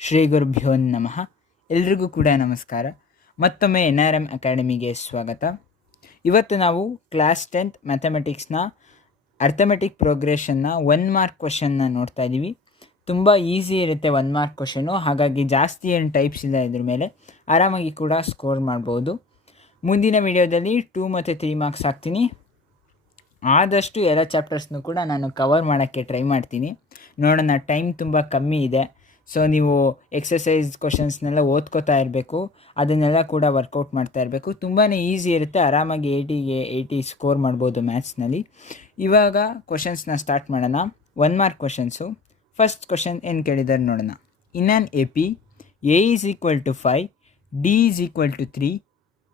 ಶ್ರೀ ಗುರುಭ್ಯೋ ನಮಃ. ಎಲ್ರಿಗೂ ಕೂಡ ನಮಸ್ಕಾರ. ಮತ್ತೊಮ್ಮೆ NRM ಅಕಾಡೆಮಿಗೆ ಸ್ವಾಗತ. ಇವತ್ತು ನಾವು ಕ್ಲಾಸ್ 10th ಮ್ಯಾಥಮೆಟಿಕ್ಸ್ನ ಅರ್ಥಮೆಟಿಕ್ ಪ್ರೋಗ್ರೆಷನ್ನ 1 ಮಾರ್ಕ್ ಕ್ವಶನ್ನ ನೋಡ್ತಾ ಇದ್ದೀವಿ. ತುಂಬ ಈಸಿ ಇರುತ್ತೆ 1 ಮಾರ್ಕ್ ಕ್ವಶನು, ಹಾಗಾಗಿ ಜಾಸ್ತಿ ಏನು ಟೈಪ್ಸ್ ಇಲ್ಲ ಇದ್ರ ಮೇಲೆ, ಆರಾಮಾಗಿ ಕೂಡ ಸ್ಕೋರ್ ಮಾಡ್ಬೋದು. ಮುಂದಿನ ವಿಡಿಯೋದಲ್ಲಿ 2 ಮತ್ತು 3 ಮಾರ್ಕ್ಸ್ ಹಾಕ್ತೀನಿ. ಆದಷ್ಟು ಎಲ್ಲ ಚಾಪ್ಟರ್ಸ್ನೂ ಕೂಡ ನಾನು ಕವರ್ ಮಾಡೋಕ್ಕೆ ಟ್ರೈ ಮಾಡ್ತೀನಿ. ನೋಡೋಣ, ಟೈಮ್ ತುಂಬ ಕಮ್ಮಿ ಇದೆ. ಸೊ ನೀವು ಎಕ್ಸಸೈಸ್ ಕ್ವಶನ್ಸ್ನೆಲ್ಲ ಓದ್ಕೋತಾ ಇರಬೇಕು, ಅದನ್ನೆಲ್ಲ ಕೂಡ ವರ್ಕೌಟ್ ಮಾಡ್ತಾ ಇರಬೇಕು. ತುಂಬಾ ಈಸಿ ಇರುತ್ತೆ, ಆರಾಮಾಗಿ 80 ಸ್ಕೋರ್ ಮಾಡ್ಬೋದು ಮ್ಯಾಥ್ಸ್ನಲ್ಲಿ. ಇವಾಗ ಕ್ವಶನ್ಸ್ನ ಸ್ಟಾರ್ಟ್ ಮಾಡೋಣ. 1 ಮಾರ್ಕ್ ಕ್ವಶನ್ಸು. ಫಸ್ಟ್ ಕ್ವಶನ್ ಏನು ಕೇಳಿದ್ದಾರೆ ನೋಡೋಣ. In an A P A is equal to 5, D is equal to 3,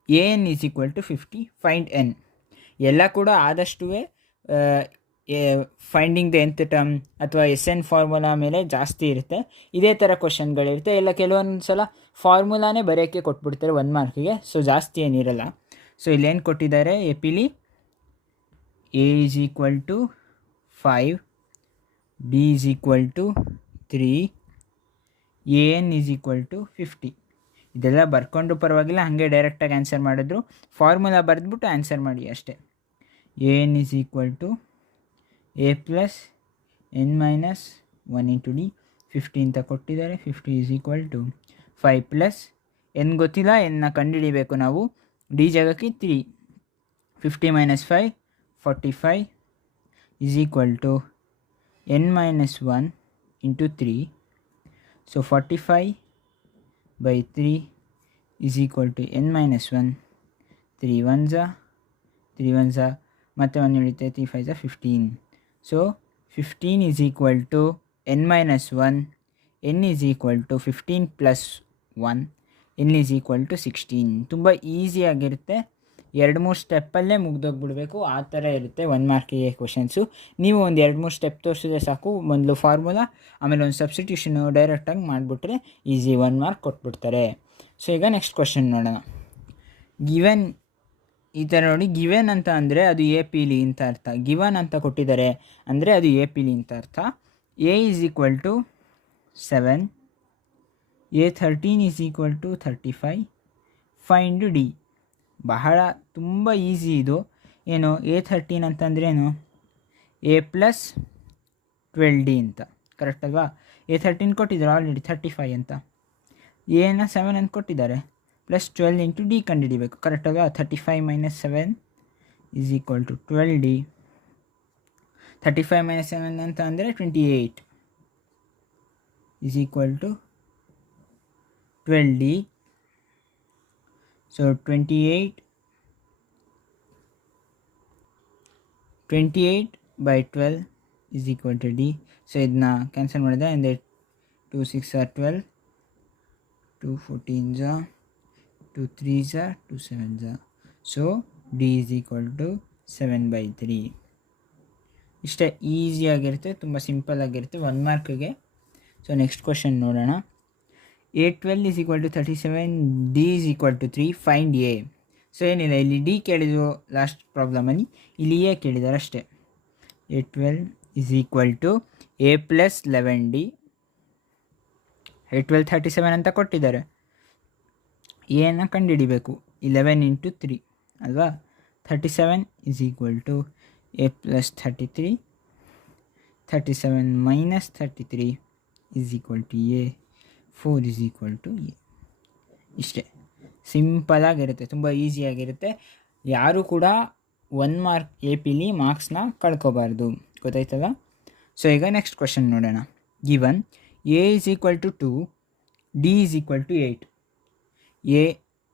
A N is equal to 50, find N. ಎಲ್ಲ ಕೂಡ ಆದಷ್ಟು ಫೈಂಡಿಂಗ್ ದ nth ಟರ್ಮ್ ಅಥವಾ SN ಫಾರ್ಮುಲಾ ಮೇಲೆ ಜಾಸ್ತಿ ಇರುತ್ತೆ. ಇದೇ ಥರ ಕ್ವಶನ್ಗಳಿರುತ್ತೆ. ಎಲ್ಲ ಕೆಲವೊಂದು ಸಲ ಫಾರ್ಮುಲಾನೇ ಬರೆಯೋಕ್ಕೆ ಕೊಟ್ಬಿಡ್ತಾರೆ 1 ಮಾರ್ಕಿಗೆ, ಸೊ ಜಾಸ್ತಿ ಏನಿರಲ್ಲ. ಸೊ ಇಲ್ಲೇನು ಕೊಟ್ಟಿದ್ದಾರೆ, ಎ ಪಿಲಿ A is equal to 5, D is equal to 3, A N is equal to 50. ಇದೆಲ್ಲ ಬರ್ಕೊಂಡ್ರು ಪರವಾಗಿಲ್ಲ, ಹಾಗೆ ಡೈರೆಕ್ಟಾಗಿ ಆನ್ಸರ್ ಮಾಡಿದ್ರು. ಫಾರ್ಮುಲಾ ಬರೆದ್ಬಿಟ್ಟು ಆನ್ಸರ್ ಮಾಡಿ ಅಷ್ಟೇ. A N is equal to A plus N minus 1 into D, 50 ಅಂತ ಕೊಟ್ಟಿದ್ದಾರೆ. 50 is equal to 5 plus N ಗೊತ್ತಿಲ್ಲ, ಎನ್ನ ಕಂಡುಹಿಡಿಬೇಕು ನಾವು. ಡಿ ಜಾಗಕ್ಕೆ 3, 50 minus 5 45 is equal to N minus 1 into 3. So 45 by 3 is equal to N minus 1. 3 1 ಮತ್ತು 1 ಉಳಿತೆ, 3 5 15. So 15 is equal to N minus 1, N is equal to 15 plus 1, N is equal to 16. ತುಂಬ ಈಸಿಯಾಗಿರುತ್ತೆ, 2-3 ಸ್ಟೆಪ್ಪಲ್ಲೇ ಮುಗ್ದೋಗ್ಬಿಡ್ಬೇಕು, ಆ ಥರ ಇರುತ್ತೆ 1 ಮಾರ್ಕಿಗೆ ಕ್ವಶನ್ಸು. ನೀವು ಒಂದು 2-3 step ತೋರಿಸಿದ್ರೆ ಸಾಕು. ಮೊದಲು ಫಾರ್ಮುಲಾ, ಆಮೇಲೆ ಒಂದು ಸಬ್ಸ್ಟಿಟ್ಯೂಷನು ಡೈರೆಕ್ಟಾಗಿ ಮಾಡಿಬಿಟ್ರೆ ಈಸಿ 1 ಮಾರ್ಕ್ ಕೊಟ್ಬಿಡ್ತಾರೆ. ಸೊ ಈಗ ನೆಕ್ಸ್ಟ್ ಕ್ವಶನ್ ನೋಡೋಣ. ಗಿವೆನ್ ಈ ಥರ ನೋಡಿ, ಗಿವೆನ್ ಅಂತ ಅಂದರೆ ಅದು ಎ ಪಿಲಿ ಅಂತ ಅರ್ಥ. ಗಿವನ್ ಅಂತ ಕೊಟ್ಟಿದ್ದಾರೆ ಅಂದರೆ ಅದು ಎ ಪಿಲಿ ಅಂತ ಅರ್ಥ. A is equal to 7, A 13 is equal to 35, find D. ಬಹಳ ತುಂಬ ಈಸಿ ಇದು. ಏನು, ಎ 13 ಅಂತಂದರೆ ಏನು, ಎ ಪ್ಲಸ್ 12D ಅಂತ, ಕರೆಕ್ಟ್ ಅಲ್ವಾ? ಎ 13 ಕೊಟ್ಟಿದ್ದಾರೆ ಆಲ್ರೆಡಿ 35 ಅಂತ, ಎನ 7 ಅಂತ ಕೊಟ್ಟಿದ್ದಾರೆ, ಪ್ಲಸ್ 12 ಇಂಟು ಡಿ ಕಂಡುಹಿಡಿಬೇಕು, ಕರೆಕ್ಟ್ ಅಲ್ವಾ? 35 minus 7 is equal to 12D. 35 minus 7 ಅಂತ ಅಂದರೆ 28 is equal to 12D. So 28 by 12 is equal to D. So ಇದನ್ನ ಕ್ಯಾನ್ಸಲ್ ಮಾಡಿದೆ, ಅಂದರೆ 2 6 12, 2 14 2 3 2 7. So D is equal to 7/3. ಇಷ್ಟೇ, ಈಸಿಯಾಗಿರುತ್ತೆ, ತುಂಬ ಸಿಂಪಲ್ ಆಗಿರುತ್ತೆ 1 ಮಾರ್ಕಿಗೆ. ಸೊ ನೆಕ್ಸ್ಟ್ ಕ್ವಶನ್ ನೋಡೋಣ. A 12 is equal to 37, D is equal to 3, find A. So ಏನಿಲ್ಲ, ಇಲ್ಲಿ ಡಿ ಕೇಳಿದ್ರು ಲಾಸ್ಟ್ ಪ್ರಾಬ್ಲಮಲ್ಲಿ, ಇಲ್ಲಿ ಎ ಕೇಳಿದ್ದಾರೆ ಅಷ್ಟೇ. A 12 is equal to A plus 11D. A 12 37 ಅಂತ ಕೊಟ್ಟಿದ್ದಾರೆ, ಎನ ಕಂಡುಹಿಡಿಬೇಕು. 11 ಇಂಟು 3 ಅಲ್ವಾ? 37 is equal to A plus 33, 37 minus 33 is equal to A, 4 is equal to A. ಇಷ್ಟೇ, ಸಿಂಪಲಾಗಿರುತ್ತೆ, ತುಂಬ ಈಸಿಯಾಗಿರುತ್ತೆ. ಯಾರೂ ಕೂಡ 1 ಮಾರ್ಕ್ ಎ ಪಿಲಿ ಮಾರ್ಕ್ಸ್ನ ಕಳ್ಕೊಬಾರ್ದು, ಗೊತ್ತಾಯ್ತಲ್ಲ? ಸೊ ಈಗ ನೆಕ್ಸ್ಟ್ ಕ್ವಶನ್ ನೋಡೋಣ. Given A is equal to 2, D is equal to 8,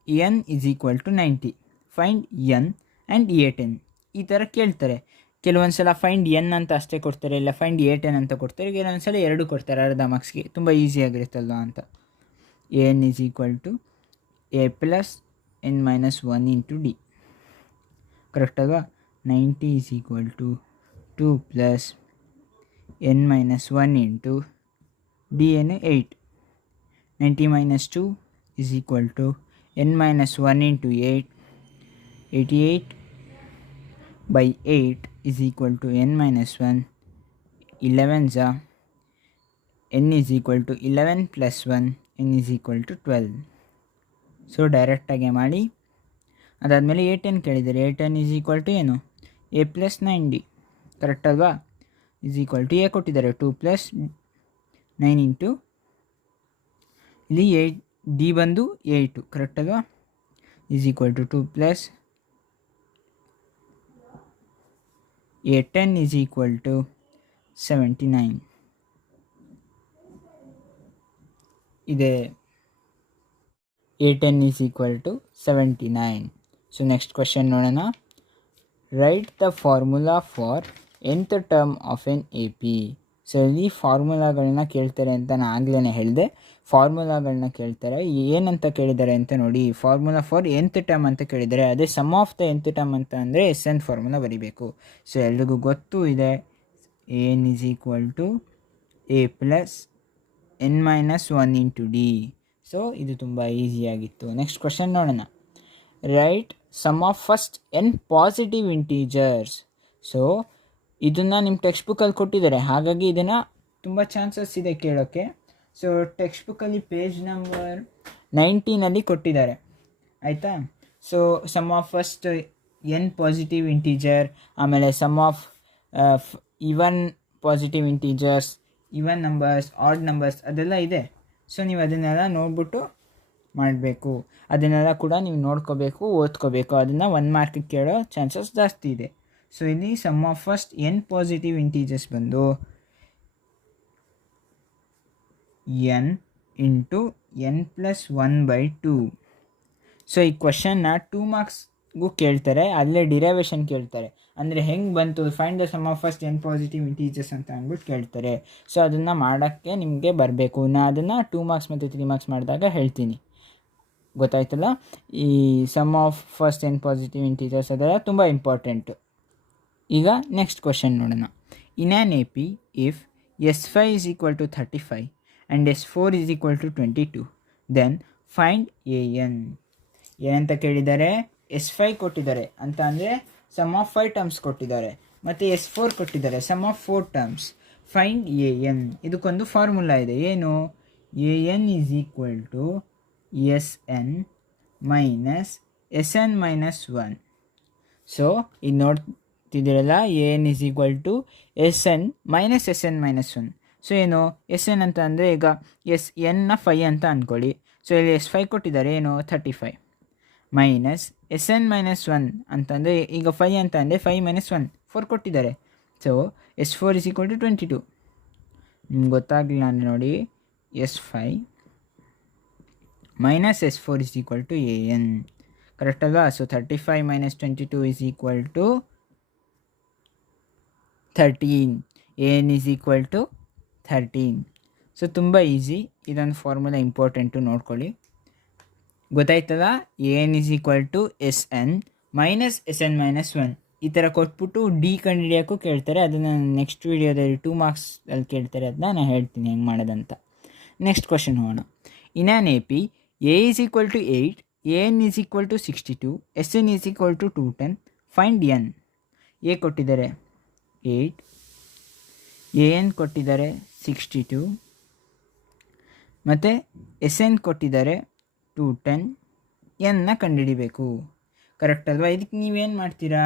N is equal to 90, find N and ಎ10. ಈ ಥರ ಕೇಳ್ತಾರೆ. ಕೆಲವೊಂದು ಸಲ ಫೈಂಡ್ ಎನ್ ಅಂತ ಅಷ್ಟೇ ಕೊಡ್ತಾರೆ, ಇಲ್ಲ ಫೈಂಡ್ ಎ10 ಅಂತ ಕೊಡ್ತಾರೆ, ಕೆಲವೊಂದು ಸಲ 2 ಕೊಡ್ತಾರೆ ಅರ್ಧ ಮಾರ್ಕ್ಸ್ಗೆ. ತುಂಬ ಈಸಿಯಾಗಿರುತ್ತಲ್ವ ಅಂತ. N is equal to A plus N minus 1 into D, correct ಅಲ್ವಾ? 90 is equal to 2 plus N minus 1 into D ಏನು 8. 90 minus 2 is equal to n minus 1 into 8. 88 by 8 is equal to n minus 1. 11 n is equal to 11 plus 1, n is equal to 12. So ಡೈರೆಕ್ಟಾಗಿ ಮಾಡಿ. ಅದಾದಮೇಲೆ A10 ಕೇಳಿದ್ದಾರೆ. A10 is equal to ಏನು, A plus 9D, correct ಅಲ್ವಾ? Is equal to A ಕೊಟ್ಟಿದ್ದಾರೆ 2 plus 9 into ಇಲ್ಲಿ D ಬಂದು 8, correct ಅಲ್ವಾ? Is equal to 2 plus A10 is equal to 79 ಇದೆ. A10 is equal to 79. So next question ನೋಡೋಣ. Right the formula for nth term of N AP. So ಇಲ್ಲಿ ಫಾರ್ಮುಲಾಗಳನ್ನ ಕೇಳ್ತಾರೆ ಅಂತ ನಾನು ಆಗಲೇ ಹೇಳಿದೆ. ಫಾರ್ಮುಲಾಗಳನ್ನ ಕೇಳ್ತಾರೆ, ಏನಂತ ಕೇಳಿದ್ದಾರೆ ಅಂತ ನೋಡಿ. ಫಾರ್ಮುಲಾ ಫಾರ್ nth ಟರ್ಮ್ ಅಂತ ಕೇಳಿದ್ದಾರೆ. ಅದೇ sum of the nth term ಅಂತ ಅಂದರೆ SN ಫಾರ್ಮುಲಾ ಬರೀಬೇಕು. ಸೊ ಎಲ್ರಿಗೂ ಗೊತ್ತು ಇದೆ, n is equal to A plus n-1 into D. So ಇದು ತುಂಬ ಈಸಿಯಾಗಿತ್ತು. ನೆಕ್ಸ್ಟ್ ಕ್ವೆಶನ್ ನೋಡೋಣ. Right sum of first n positive integers. So ಇದನ್ನು ನಿಮ್ಮ ಟೆಕ್ಸ್ಟ್ ಬುಕ್ಕಲ್ಲಿ ಕೊಟ್ಟಿದ್ದಾರೆ, ಹಾಗಾಗಿ ಇದನ್ನು ತುಂಬ ಚಾನ್ಸಸ್ ಇದೆ ಕೇಳೋಕ್ಕೆ. ಸೊ ಟೆಕ್ಸ್ಟ್ ಬುಕ್ಕಲ್ಲಿ ಪೇಜ್ ನಂಬರ್ 19 ಕೊಟ್ಟಿದ್ದಾರೆ, ಆಯಿತಾ? So sum of first n positive integer, ಆಮೇಲೆ sum of even positive integers, even numbers, odd numbers, ಅದೆಲ್ಲ ಇದೆ. ಸೊ ನೀವು ಅದನ್ನೆಲ್ಲ ನೋಡ್ಬಿಟ್ಟು ಮಾಡಬೇಕು. ಅದನ್ನೆಲ್ಲ ಕೂಡ ನೀವು ನೋಡ್ಕೋಬೇಕು, ಓದ್ಕೋಬೇಕು. ಅದನ್ನು 1 ಮಾರ್ಕಿಗೆ ಕೇಳೋ ಚಾನ್ಸಸ್ ಜಾಸ್ತಿ ಇದೆ. ಸೊ ಇಲ್ಲಿ sum of first n positive integers ಬಂದು n into n plus 1/2. So ಈ ಕ್ವಶನ್ನ 2 ಮಾರ್ಕ್ಸ್ಗೂ ಕೇಳ್ತಾರೆ, ಅಲ್ಲೇ ಡಿರೈವೇಷನ್ ಕೇಳ್ತಾರೆ. ಅಂದರೆ ಹೆಂಗೆ ಬಂತು, find the sum of first n positive integers ಅಂತ ಅಂದ್ಬಿಟ್ಟು ಕೇಳ್ತಾರೆ. ಸೊ ಅದನ್ನು ಮಾಡೋಕ್ಕೆ ನಿಮಗೆ ಬರಬೇಕು. ನಾನು ಅದನ್ನು 2 ಮಾರ್ಕ್ಸ್ ಮತ್ತು 3 ಮಾರ್ಕ್ಸ್ ಮಾಡಿದಾಗ ಹೇಳ್ತೀನಿ, ಗೊತ್ತಾಯ್ತಲ್ಲ? ಈ sum of first n positive integers ಅದೆಲ್ಲ ತುಂಬ ಇಂಪಾರ್ಟೆಂಟು. ಈಗ ನೆಕ್ಸ್ಟ್ ಕ್ವಶನ್ ನೋಡೋಣ. In an AP if S5 is equal to 35 and S4 is equal to 22, then find AN. ಏನಂತ ಕೇಳಿದ್ದಾರೆ? S5 ಕೊಟ್ಟಿದ್ದಾರೆ ಅಂತ ಅಂದರೆ ಸಮ್ ಆಫ್ 5 ಟರ್ಮ್ಸ್ ಕೊಟ್ಟಿದ್ದಾರೆ, ಮತ್ತು S4 ಕೊಟ್ಟಿದ್ದಾರೆ sum of 4 terms. Find AN. ಇದಕ್ಕೊಂದು ಫಾರ್ಮುಲಾ ಇದೆ. ಏನು? AN is equal to SN minus SN minus 1. So ಇದು ನೋಡ್ತಿದ್ದೀರಲ್ಲ, AN is equal to SN minus SN minus 1. So ಏನು SN ಅಂತ ಅಂದರೆ ಈಗ N 5 ಅಂತ ಅಂದ್ಕೊಳ್ಳಿ. ಸೊ ಇಲ್ಲಿ S5 ಕೊಟ್ಟಿದ್ದಾರೆ, ಏನು 35 ಮೈನಸ್ SN ಮೈನಸ್ 1 ಅಂತಂದರೆ ಈಗ 5 ಅಂತ ಅಂದರೆ 5 ಮೈನಸ್ 1 4 ಕೊಟ್ಟಿದ್ದಾರೆ. So S4 is equal to 22. ನಿಮ್ಗೆ ಗೊತ್ತಾಗಲಿಲ್ಲ ಅಂದರೆ ನೋಡಿ, S5 minus S4 is equal to AN, correct ಅಲ್ವಾ? So 35 minus 22 is equal to 13. AN is equal to 13. So ತುಂಬ ಈಸಿ. ಇದೊಂದು ಫಾರ್ಮುಲಾ ಇಂಪಾರ್ಟೆಂಟು, ನೋಡ್ಕೊಳ್ಳಿ. ಗೊತ್ತಾಯ್ತದ? AN is equal to SN minus SN minus 1. ಈ ಥರ ಕೊಟ್ಬಿಟ್ಟು D ಕಂಡುಹಿಡಿಯೋಕ್ಕೂ ಕೇಳ್ತಾರೆ. ಅದನ್ನು ನೆಕ್ಸ್ಟ್ ವೀಡಿಯೋದಲ್ಲಿ 2 ಮಾರ್ಕ್ಸಲ್ಲಿ ಕೇಳ್ತಾರೆ, ಅದನ್ನ ನಾನು ಹೇಳ್ತೀನಿ ಹೆಂಗೆ ಮಾಡೋದಂತ. ನೆಕ್ಸ್ಟ್ ಕ್ವಶನ್ ಹೋಗೋಣ. In an AP A is equal to 8, AN is equal to 62, SN is equal to 210, find N. A ಕೊಟ್ಟಿದ್ದಾರೆ 8, AN ಕೊಟ್ಟಿದ್ದಾರೆ 62, ಮತ್ತು SN ಕೊಟ್ಟಿದ್ದಾರೆ 210, N ಕಂಡುಹಿಡಿಬೇಕು. ಕರೆಕ್ಟ್ ಅಲ್ವಾ? ಇದಕ್ಕೆ ನೀವೇನು ಮಾಡ್ತೀರಾ?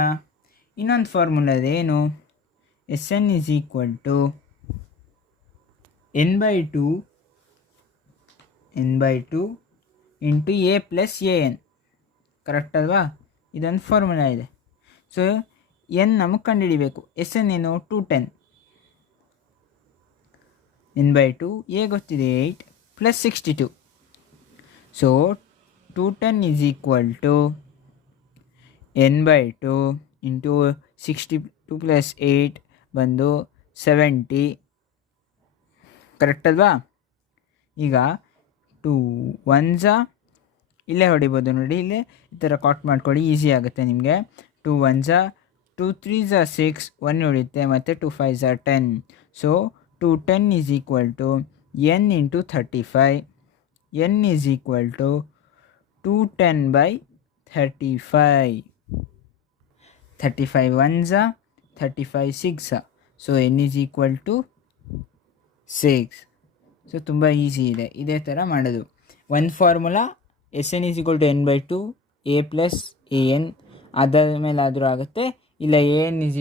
ಇನ್ನೊಂದು ಫಾರ್ಮುಲಾ ಇದೆ. ಏನು? SN is equal to n/2 into A plus AN, correct ಅಲ್ವಾ? ಇದೊಂದು ಫಾರ್ಮುಲಾ ಇದೆ. ಸೊ N ನಮಗೆ ಕಂಡುಹಿಡಿಬೇಕು. SN ಏನು? 210 n/2, A ಗೊತ್ತಿದೆ 8 plus 62. So 210 is equal to n/2 into 62 plus 8 ಬಂದು 70, ಕರೆಕ್ಟ್ ಅಲ್ವಾ? ಈಗ 2 1s ಇಲ್ಲೇ ಹೊಡಿಬೋದು ನೋಡಿ, ಇಲ್ಲೇ ಈ ಥರ ಕಾಟ್ ಮಾಡ್ಕೊಳ್ಳಿ, ಈಸಿ ಆಗುತ್ತೆ ನಿಮಗೆ. 2 1s, 2 3s 6, 1 ಉಳಿಯುತ್ತೆ, ಮತ್ತು 2 5s 10. So 210 is equal to n into 35. n is equal to 210/35. 35 1s, 35 6. So n is equal to 6. So ತುಂಬ ಈಸಿ ಇದೆ. ಇದೇ ಥರ ಮಾಡೋದು. ಒಂದು formula Sn = n/2 a plus an ಅದರ ಮೇಲಾದರೂ ಆಗುತ್ತೆ, ಇಲ್ಲ an =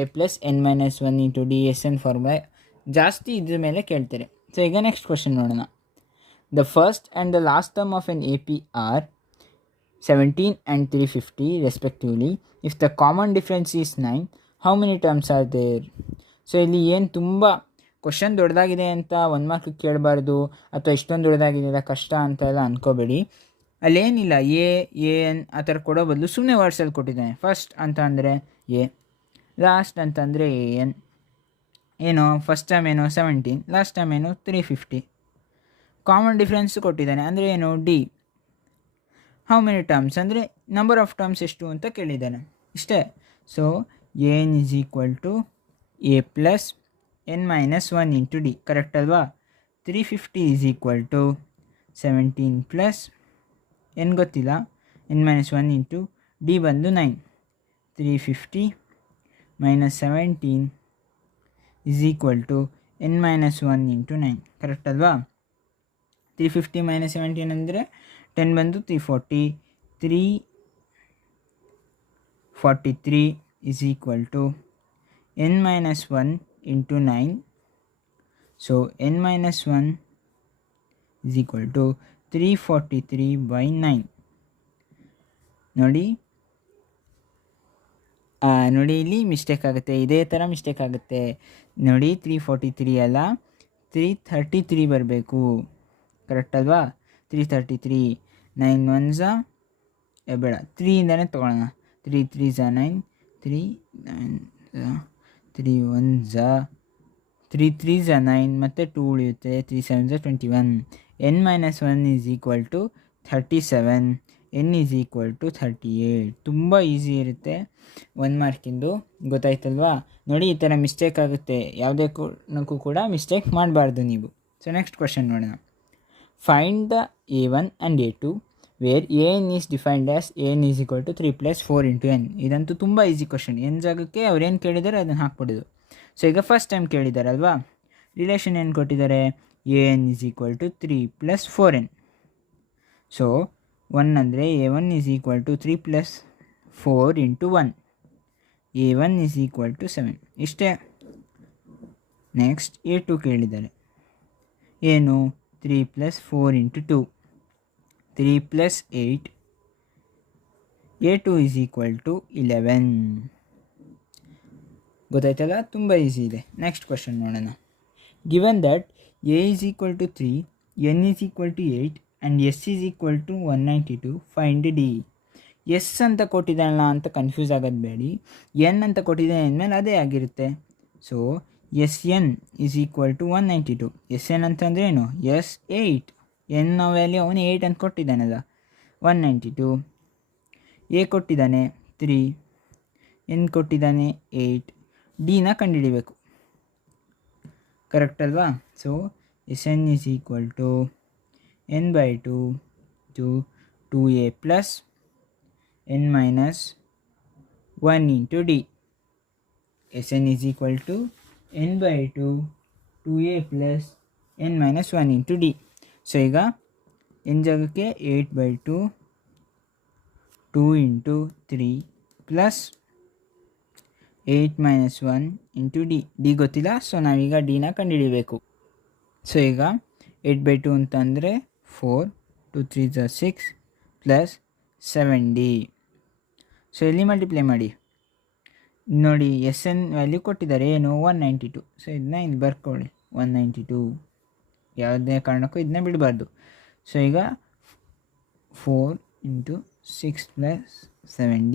a plus n - 1 × d Sn formula ಜಾಸ್ತಿ ಇದ್ರ ಮೇಲೆ ಕೇಳ್ತಾರೆ. ಸೊ ಈಗ ನೆಕ್ಸ್ಟ್ ಕ್ವಶನ್ ನೋಡೋಣ. The first and the last term of N AP are 17 and 350 respectively. If the common difference is 9, how many terms are there? So ಇಲ್ಲಿ ಏನು ತುಂಬ question ದೊಡ್ಡದಾಗಿದೆ ಅಂತ 1 ಮಾರ್ಕ್ ಕೇಳಬಾರ್ದು, ಅಥವಾ ಇಷ್ಟೊಂದು ದೊಡ್ಡದಾಗಿದೆಯಲ್ಲ ಕಷ್ಟ ಅಂತೆಲ್ಲ ಅಂದ್ಕೋಬೇಡಿ. ಅಲ್ಲೇನಿಲ್ಲ ಎನ್ ಆ ಥರ ಕೊಡೋ ಬದಲು ಸುಮ್ಮನೆ ವರ್ಡ್ಸಲ್ಲಿ ಕೊಟ್ಟಿದ್ದಾನೆ. ಫಸ್ಟ್ ಅಂತ ಅಂದರೆ ಎ, ಲಾಸ್ಟ್ ಅಂತಂದರೆ ಎನ್. ಏನು ಫಸ್ಟ್ ಟರ್ಮ್ ಏನು 17, ಲಾಸ್ಟ್ ಟರ್ಮ್ ಏನು 350. ಕಾಮನ್ ಡಿಫ್ರೆನ್ಸ್ ಕೊಟ್ಟಿದ್ದಾನೆ ಅಂದರೆ ಏನು ಡಿ. ಹೌ ಮೆನಿ ಟರ್ಮ್ಸ್ ಅಂದರೆ ನಂಬರ್ ಆಫ್ ಟರ್ಮ್ಸ್ ಎಷ್ಟು ಅಂತ ಕೇಳಿದ್ದಾನೆ, ಇಷ್ಟೇ. So N = a plus n - 1 × d, correct ಅಲ್ವಾ? 350 = 17 ಪ್ಲಸ್ n ಗೊತ್ತಿಲ್ಲ, n - 1 × d ಬಂದು 9. 350 - 17 = n - 1 × 9, ಕರೆಕ್ಟ್ ಅಲ್ವಾ? 350 - 17 ಅಂದರೆ 10 ಬಂದು 340. 343 = n - 1 × 9. So n - 1 = 343/9. ನೋಡಿ ಇಲ್ಲಿ ಮಿಸ್ಟೇಕ್ ಆಗುತ್ತೆ, ಇದೇ ಥರ ಮಿಸ್ಟೇಕ್ ಆಗುತ್ತೆ ನೋಡಿ. 343 ಅಲ್ಲ 333 ಬರಬೇಕು, ಕರೆಕ್ಟ್ ಅಲ್ವಾ? 333. 9 1s ಬೇಡ, 3ಇಂದನೇ ತೊಗೊಳ್ಳೋಣ. 3 3s 9, 3 9 3 1s 3 3s 9 ಮತ್ತು 2 ಉಳಿಯುತ್ತೆ. 3 7s 21. n - 1 = 37, n = 38. ತುಂಬ ಈಸಿ ಇರುತ್ತೆ, 1 ಮಾರ್ಕಿಂದು, ಗೊತ್ತಾಯ್ತಲ್ವಾ? ನೋಡಿ ಈ ಥರ ಮಿಸ್ಟೇಕ್ ಆಗುತ್ತೆ, ಯಾವುದೇ ಕಾರಣಕ್ಕೂ ಕೂಡ ಮಿಸ್ಟೇಕ್ ಮಾಡಬಾರ್ದು ನೀವು. ಸೊ ನೆಕ್ಸ್ಟ್ ಕ್ವಶನ್ ನೋಡೋಣ. Find the a1 and a2 where an is defined as an = 3 + 4 × n. ಇದಂತೂ ತುಂಬ ಈಸಿ ಕ್ವಶನ್. n ಜಾಗಕ್ಕೆ ಅವ್ರು ಏನು ಕೇಳಿದ್ದಾರೆ ಅದನ್ನು ಹಾಕ್ಬಿಡೋದು. ಸೊ ಈಗ ಫಸ್ಟ್ ಟೈಮ್ ಕೇಳಿದ್ದಾರಲ್ವಾ, ರಿಲೇಷನ್ ಏನು ಕೊಟ್ಟಿದ್ದಾರೆ? an = 3 + 4n. ಸೊ 1 ಅಂದರೆ a1 = 3 + 4 × 1. a1 = 7, ಇಷ್ಟೇ. ನೆಕ್ಸ್ಟ್ a2 ಕೇಳಿದ್ದಾರೆ, ಏನು? 3 + 4 × 2, 3 + 8. a2 = 11. ಗೊತ್ತಾಯ್ತಲ್ಲ, ತುಂಬ ಈಸಿ ಇದೆ. ನೆಕ್ಸ್ಟ್ ಕ್ವಶನ್ ನೋಡೋಣ. Given that a = 3, n = 8 and s = 192, find d. S ಅಂತ ಕೊಟ್ಟಿದ್ದಾನಲ್ಲ ಅಂತ ಕನ್ಫ್ಯೂಸ್ ಆಗೋದು ಬೇಡಿ. ಎನ್ ಅಂತ ಕೊಟ್ಟಿದ್ದಾನೆ ಅಂದಮೇಲೆ ಅದೇ ಆಗಿರುತ್ತೆ. So Sn = 192. Sn ಅಂತಂದರೆ ಏನು? S8. n ವ್ಯಾಲ್ಯೂ ಅವನು 8 ಅಂತ ಕೊಟ್ಟಿದ್ದಾನಲ್ಲ, 192. ಎ ಕೊಟ್ಟಿದ್ದಾನೆ 3, n ಕೊಟ್ಟಿದ್ದಾನೆ 8, ಡಿನ ಕಂಡುಹಿಡಿಬೇಕು, ಕರೆಕ್ಟ್ ಅಲ್ವಾ? So Sn = n/2 to 2a plus n minus 1 into d. Sn = n/2 2a plus n minus 1 into d. So ಈಗ n ಜಾಗಕ್ಕೆ 8/2 2 into 3 plus 8 minus 1 into d. D ಗೊತ್ತಿಲ್ಲ, so ನಾವೀಗ ಡಿನ ಕಂಡುಹಿಡಿಬೇಕು. ಸೊ ಈಗ 8/2 ಅಂತಂದರೆ 4, 2 3s 6 ಪ್ಲಸ್ 7d. ಸೊ ಇಲ್ಲಿ multiply ಮಾಡಿ ನೋಡಿ, Sn ವ್ಯಾಲ್ಯೂ ಕೊಟ್ಟಿದ್ದಾರೆ ಏನು? 192. ಸೊ ಇದನ್ನ ಇಲ್ಲಿ ಬರ್ಕೊಳ್ಳಿ, 192. ಯಾವುದೇ ಕಾರಣಕ್ಕೂ ಇದನ್ನ ಬಿಡಬಾರ್ದು. ಸೊ ಈಗ 4 into 6 ಪ್ಲಸ್ 7d,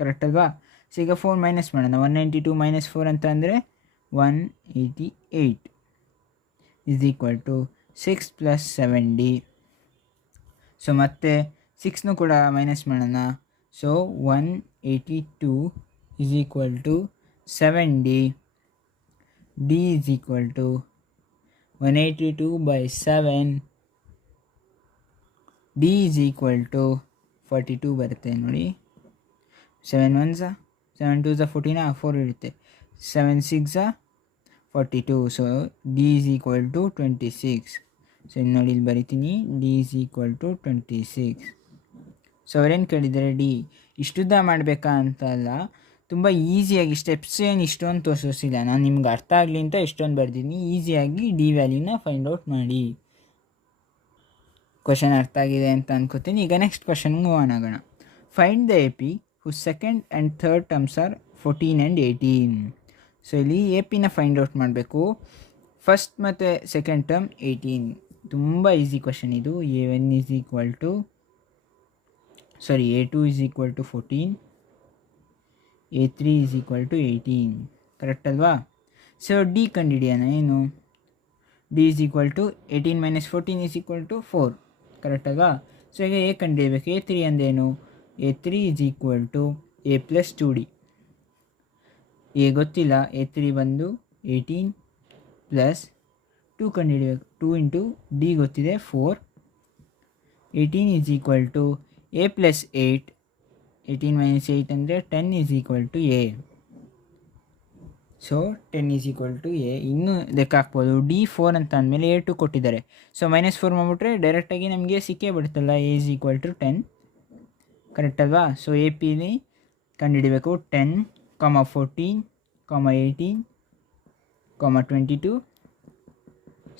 ಕರೆಕ್ಟ್ ಅಲ್ವಾ? ಸೊ ಈಗ 4 ಮೈನಸ್ ಮಾಡೋಣ. 192 ಮೈನಸ್ 4 ಅಂತ ಅಂದರೆ 188 = 6 ಪ್ಲಸ್ 7d. ಸೊ ಮತ್ತೆ 6ನೂ ಕೂಡ ಮೈನಸ್ ಮಾಡೋಣ. So 182 = 7d. d = 182/7. d = 42 ಬರುತ್ತೆ ನೋಡಿ. 7 1s 7 2s 14, 4 ಇರುತ್ತೆ. 7 6 42. So D is equal to 26. So ಇನ್ನು ನೋಡಿ ಇಲ್ಲಿ ಬರಿತೀನಿ, d is equal to 26. So ಅವರೇನು ಕೇಳಿದ್ದಾರೆ, ಡಿ ಇಷ್ಟುದ್ದ ಮಾಡಬೇಕಾ ಅಂತ ಅಲ್ಲ, ತುಂಬ ಈಸಿಯಾಗಿ ಸ್ಟೆಪ್ಸ್ ಏನು ಇಷ್ಟೊಂದು ತೋರಿಸಿಲ್ಲ, ನಾನು ನಿಮ್ಗೆ ಅರ್ಥ ಆಗಲಿ ಅಂತ ಇಷ್ಟೊಂದು ಬರ್ದಿದ್ದೀನಿ. ಈಸಿಯಾಗಿ ಡಿ ವ್ಯಾಲ್ಯೂನ ಫೈಂಡ್ ಔಟ್ ಮಾಡಿ. ಕ್ವಶನ್ ಅರ್ಥ ಆಗಿದೆ ಅಂತ ಅನ್ಕೋತೀನಿ. ಈಗ ನೆಕ್ಸ್ಟ್ ಕ್ವಶನ್ಗೆ ಮೂವ್ ಆಗೋಣ. Find the A P whose second and third terms are 14 and 18. So ಇಲ್ಲಿ ಎ ಪಿನ ಫೈಂಡ್ ಔಟ್ ಮಾಡಬೇಕು. ಫಸ್ಟ್ ಮತ್ತು ಸೆಕೆಂಡ್ ಟರ್ಮ್ 18. ತುಂಬ ಈಸಿ ಕ್ವಶನ್ ಇದು. A1 is equal to A2 is equal to 14, A3 is equal to 18. Correct ಅಲ್ವಾ? So d ಕಂಡುಹಿಡಿಯೋಣ. ಏನು? D is equal to 18 minus 14 is equal to 4. Correct ಅಲ್ವಾ? So ಈಗ a ಕಂಡುಹಿಡಿಯಬೇಕು. A3 ಅಂದೇನು? A3 is equal to A plus 2D. A ಗೊತ್ತಿಲ್ಲ, A3 ಬಂದು 18 plus 2 ಕಂಡುಹಿಡಿಯಬೇಕು. 2 ಇಂಟು ಡಿ ಗೊತ್ತಿದೆ 4. 18 is equal to A plus 8. 18 minus 8 ಅಂದರೆ 10 is equal to A. So 10 is equal to A. ಇನ್ನೂ ಲೆಕ್ಕ ಹಾಕ್ಬೋದು. D4 ಅಂತ ಅಂದಮೇಲೆ A2 ಕೊಟ್ಟಿದ್ದಾರೆ. ಸೊ -4 ಮಾಡಿಬಿಟ್ರೆ ಡೈರೆಕ್ಟಾಗಿ ನಮಗೆ ಸಿಕ್ಕೇ ಬಿಡುತ್ತಲ್ಲ, A is equal to 10. Correct ಅಲ್ವಾ? ಸೊ ಎ ಪಿಲಿ ಕಂಡುಹಿಡಿಬೇಕು. 10, 14, 18, 22.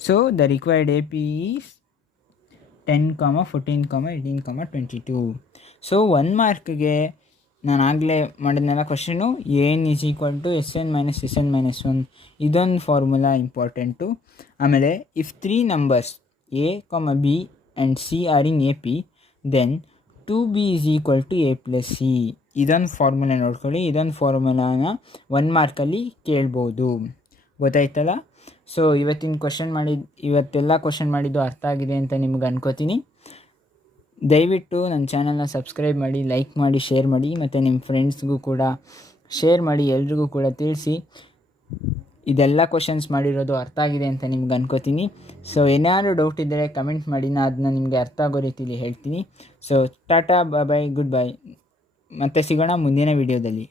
So the required A P is 10, 14, 18, 22. So 1 ಮಾರ್ಕ್ಗೆ ನಾನು ಆಗಲೇ ಮಾಡಿದ್ನಲ್ಲ question, N is equal to SN minus SN minus 1. ಇದೊಂದು ಫಾರ್ಮುಲಾ ಇಂಪಾರ್ಟೆಂಟು. ಆಮೇಲೆ if 3 numbers A, B and C are in A P, then 2B is equal to A plus C. ಇದೊಂದು formula ನೋಡ್ಕೊಳ್ಳಿ. ಇದೊಂದು ಫಾರ್ಮುಲಾನ 1 ಮಾರ್ಕಲ್ಲಿ ಕೇಳ್ಬೋದು. ಗೊತ್ತಾಯ್ತಲ್ಲ? ಸೊ ಇವತ್ತೆಲ್ಲ question ಮಾಡಿದ್ದು ಅರ್ಥ ಆಗಿದೆ ಅಂತ ನಿಮ್ಗೆ ಅನ್ಕೋತೀನಿ. ದಯವಿಟ್ಟು ನನ್ನ ಚಾನಲ್ನ ಸಬ್ಸ್ಕ್ರೈಬ್ ಮಾಡಿ, ಲೈಕ್ ಮಾಡಿ, ಶೇರ್ ಮಾಡಿ, ಮತ್ತು ನಿಮ್ಮ ಫ್ರೆಂಡ್ಸ್ಗೂ ಕೂಡ ಶೇರ್ ಮಾಡಿ. ಎಲ್ರಿಗೂ ಕೂಡ ತಿಳಿಸಿ ಇದೆಲ್ಲ ಕ್ವಶನ್ಸ್ ಮಾಡಿರೋದು ಅರ್ಥ ಆಗಿದೆ ಅಂತ ನಿಮ್ಗೆ ಅನ್ಕೋತೀನಿ. ಸೊ ಏನಾದ್ರು ಡೌಟ್ ಇದ್ದರೆ ಕಮೆಂಟ್ ಮಾಡಿ, ನಾನು ಅದನ್ನ ನಿಮಗೆ ಅರ್ಥ ಆಗೋ ರೀತಿಲಿ ಹೇಳ್ತೀನಿ. ಸೊ ಟಾಟಾ, ಬಾಯ್, ಗುಡ್ ಬೈ. ಮತ್ತೆ ಸಿಗೋಣ ಮುಂದಿನ ವಿಡಿಯೋದಲ್ಲಿ.